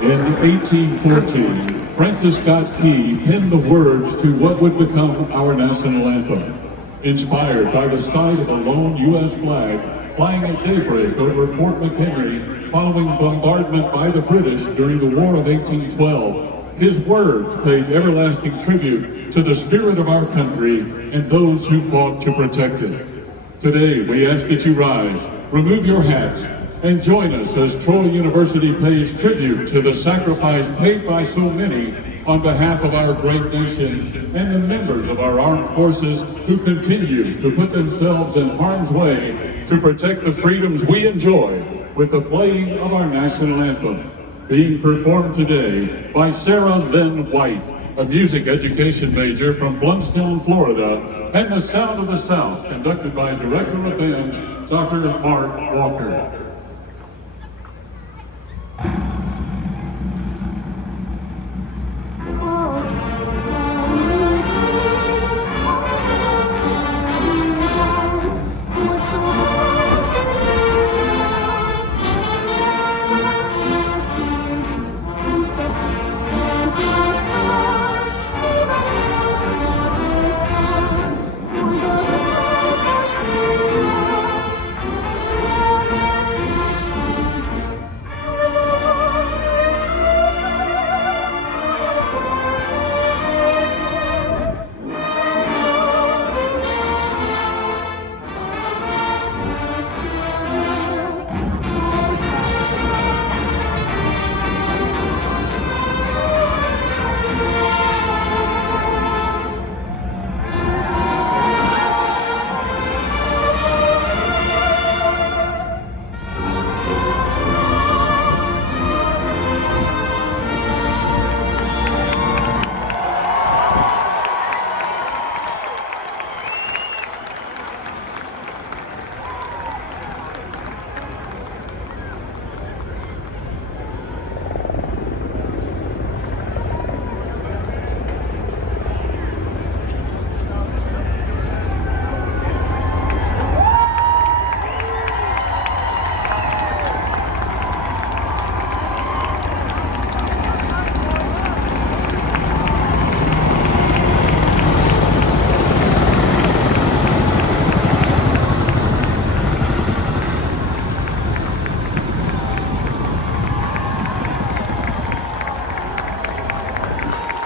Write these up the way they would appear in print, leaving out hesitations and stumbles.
In 1814, Francis Scott Key penned the words to what would become our national anthem. Inspired by the sight of a lone U.S. flag flying at daybreak over Fort McHenry following bombardment by the British during the War of 1812, his words paid everlasting tribute to the spirit of our country and those who fought to protect it. Today, we ask that you rise, remove your hats, and join us as Troy University pays tribute to the sacrifice paid by so many on behalf of our great nation and the members of our armed forces who continue to put themselves in harm's way to protect the freedoms we enjoy with the playing of our national anthem, being performed today by Sarah Lynn White, a music education major from Bluntstown, Florida, and the Sound of the South, conducted by Director of Bands, Dr. Mark Walker.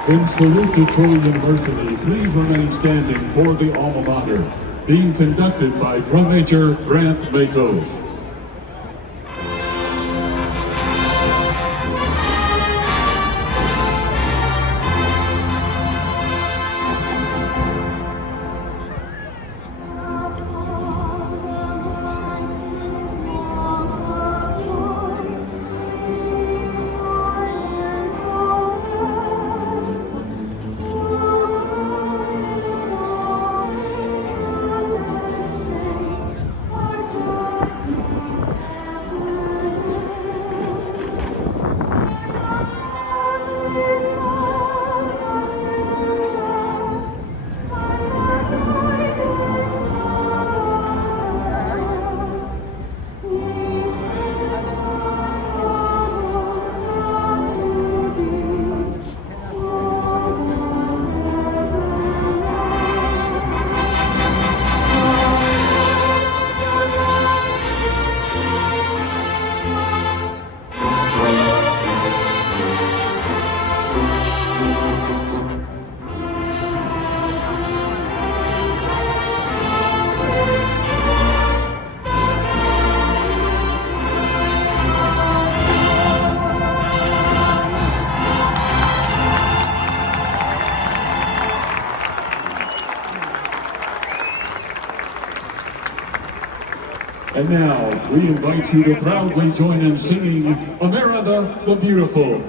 In salute to Troy University, please remain standing for the alma mater, being conducted by drum major Grant Matos. And now, we invite you to proudly join in singing America the Beautiful.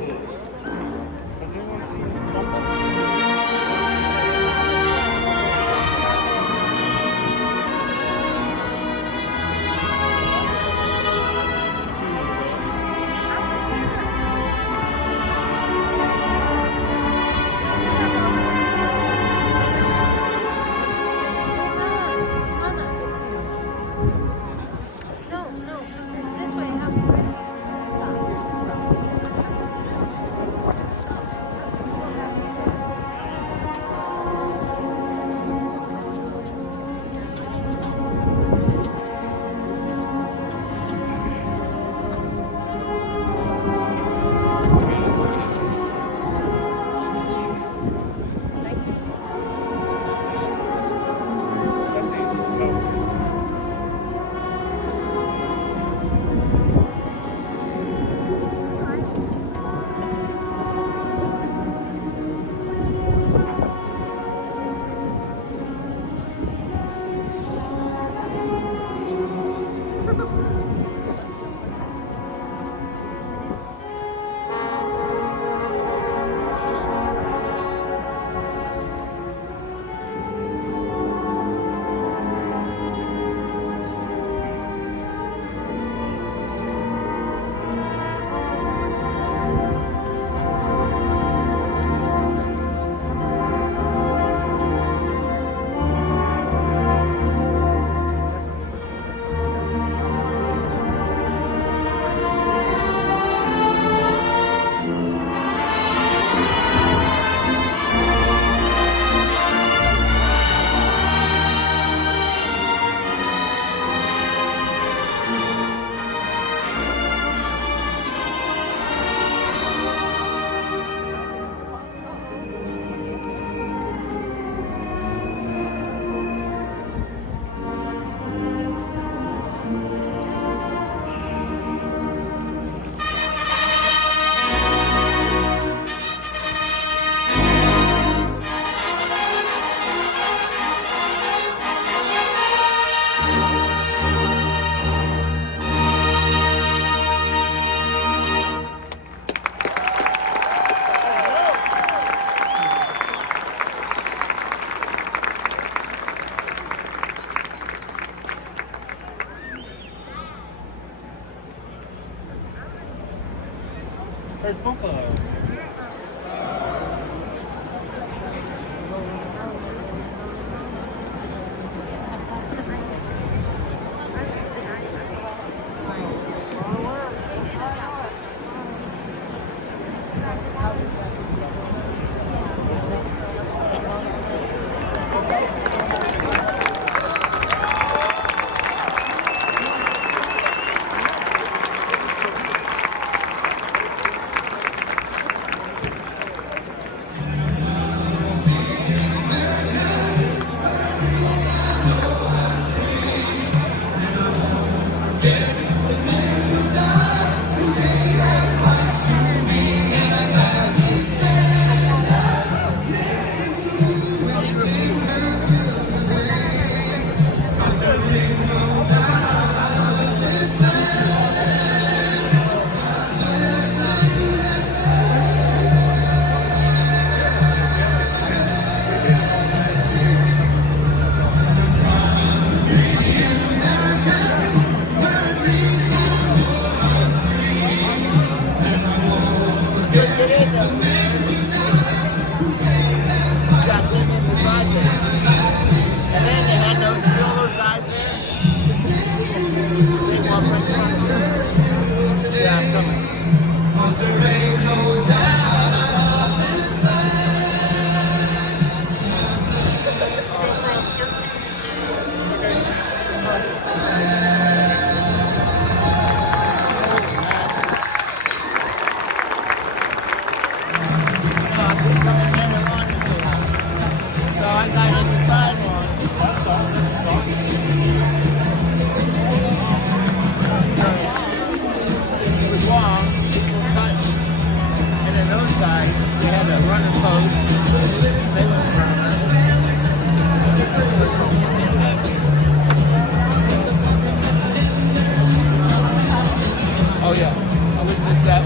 Oh yeah, I was just that.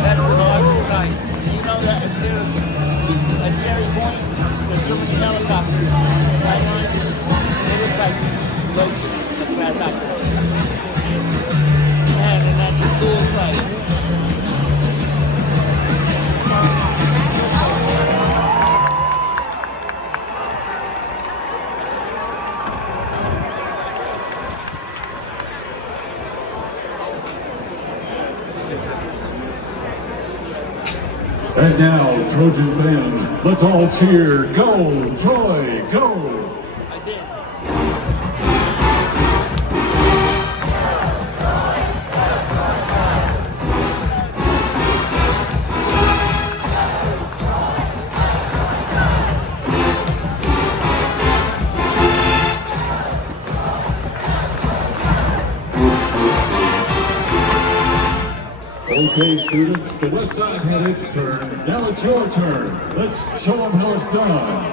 That's an awesome sight. You know that if there's at Cherry Point, there's so many helicopters right on it. It looks like roaches that pass out there. Man, and that's a cool sight. And now, Trojan fans, let's all cheer. Go, Troy, go! I did. Okay, students, the West Side had its turn. Now it's your turn. Let's show them how it's done.